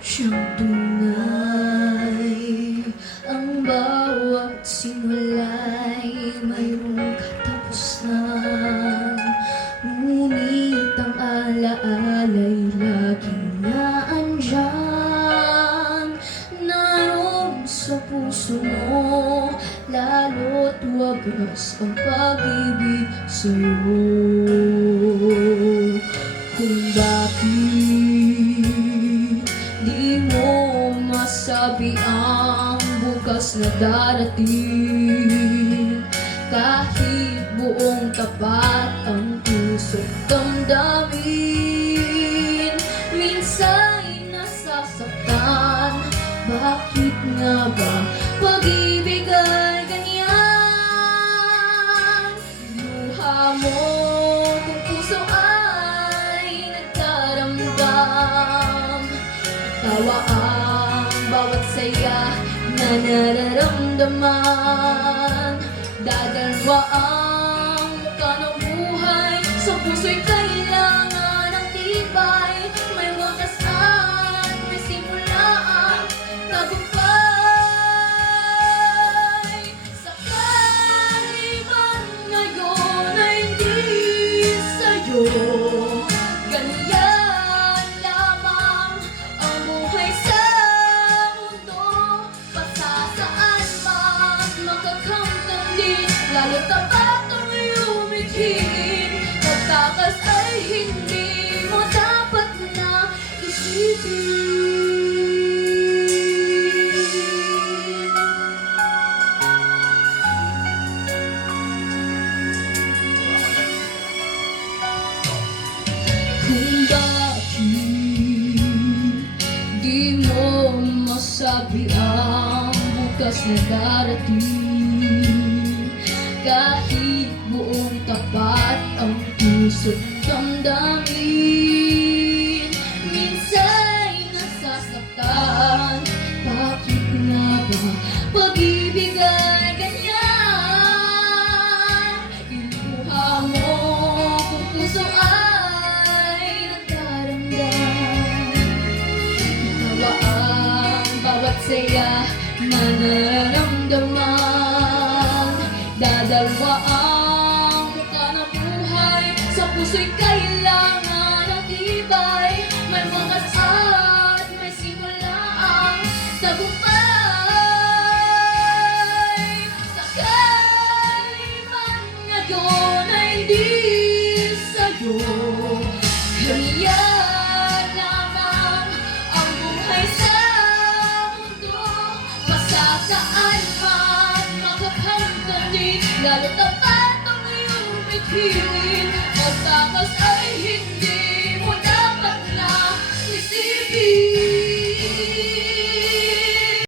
Siyang tunay Ang bawat simula'y. Mayroong katapusan Ngunit ang alaala'y laging naandyan. Naroon sa puso mo Lalo't wagas ang pag-ibig sa'yo. Kung bakit masabi ang bukas na darating Kahit buong tapat ang puso't damdamin Minsa'y nasasaktan Bakit nga ba pag-ibig ay ganyan? Luha mo kung puso ay nagdaramdam Tawa bawat saya na nararamdaman. Dadalwa ang mukha ng buhay Sa puso'y kailangan Lalo tapat ang iyong mithiin Pagtakas ay hindi mo dapat na isipin. Kung Di mo masabi ang bukas na darating Kahit buong tapat ang puso't damdamin Dadalwa ang mukha ng buhay Sa puso'y kailangan ng tibay May wakas at may simula ang tagumpay. Sakaliman ngayon ay hindi sa'yo. Ganyan lamang ang buhay sa mundo Masasaan man makakamtan din Lalo tapat ang iyong mithiin Pagtakas ay hindi